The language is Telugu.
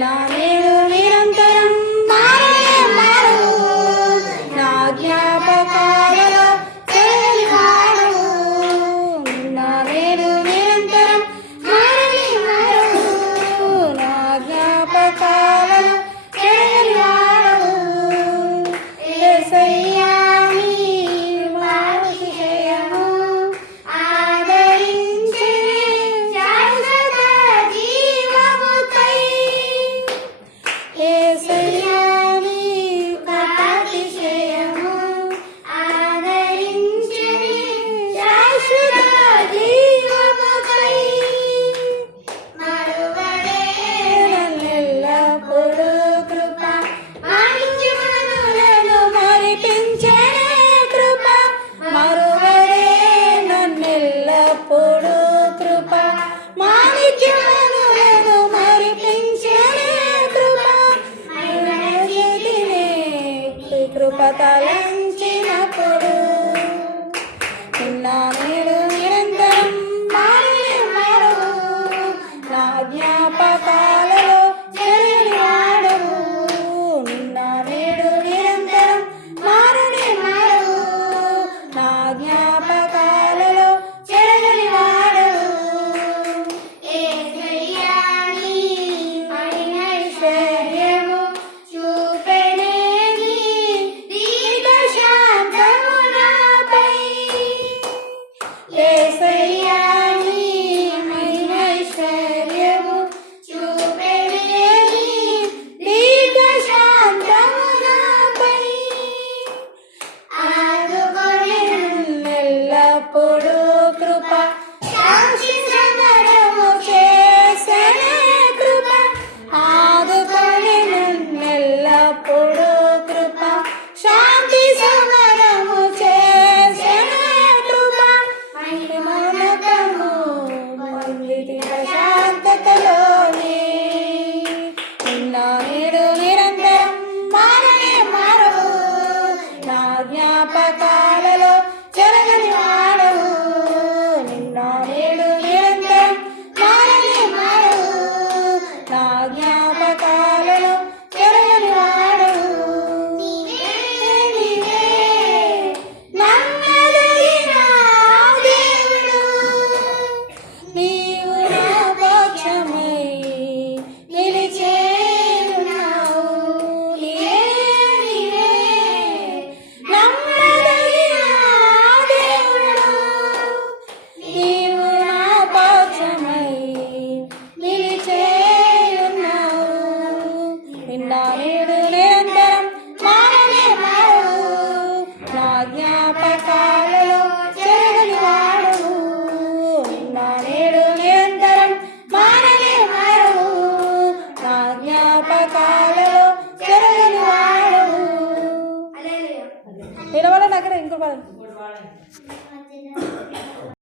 నిన్న నేడు నిరంతరం మారనే మారవు నా జ్ఞాపకాలలో చెరగని వాడవు నిన్న నేడు నిరంతరం మారనే మారవు నా జ్ఞాపకాలలో చెరగని వాడవు యేసయ్యా నీ వాత్సల్యము ఆదరించే శాశ్వత జీవముకై యేసయ్యా నీ కృపాతిశయము ఆదరించే శాశ్వత జీవముకై మరువడే నన్నెల్లప్పుడూ కృప మాణిక్యమణులను మరిపించనే కృప మరువడే నన్నెల్లప్పుడూ కృప మాణిక్యమణులను మరిపించనే కృప మరువదినే కృప తలంచినప్పుడు నిన్న నేడు నిరంతరం మారనే మారవు నా జ్ఞాపకాలలో చెరగని వాడవు నిన్న నేడు నిరంతరం మారనే మారవు నా జ్ఞాపకాలలో చెరగని వాడవు యేసయ్యా నీ ఐశ్వర్యము చూపెనే నీ దీర్ఘశాంతము నాపై యేసయ్యా నీ ఐశ్వర్యము చూపెనే నీ దీర్ఘశాంతము నాపై ఆదుకొని నన్నెల్లప్పుడూ కృప సాక్షి సంగరము చేసెనే కృప ఆదుకొని నన్నెల్లప్పుడూ కృప శాంతి సమరము చేసెనే కృప మహిమోన్నతము పొందితి ప్రశాంతతలోనే నిన్న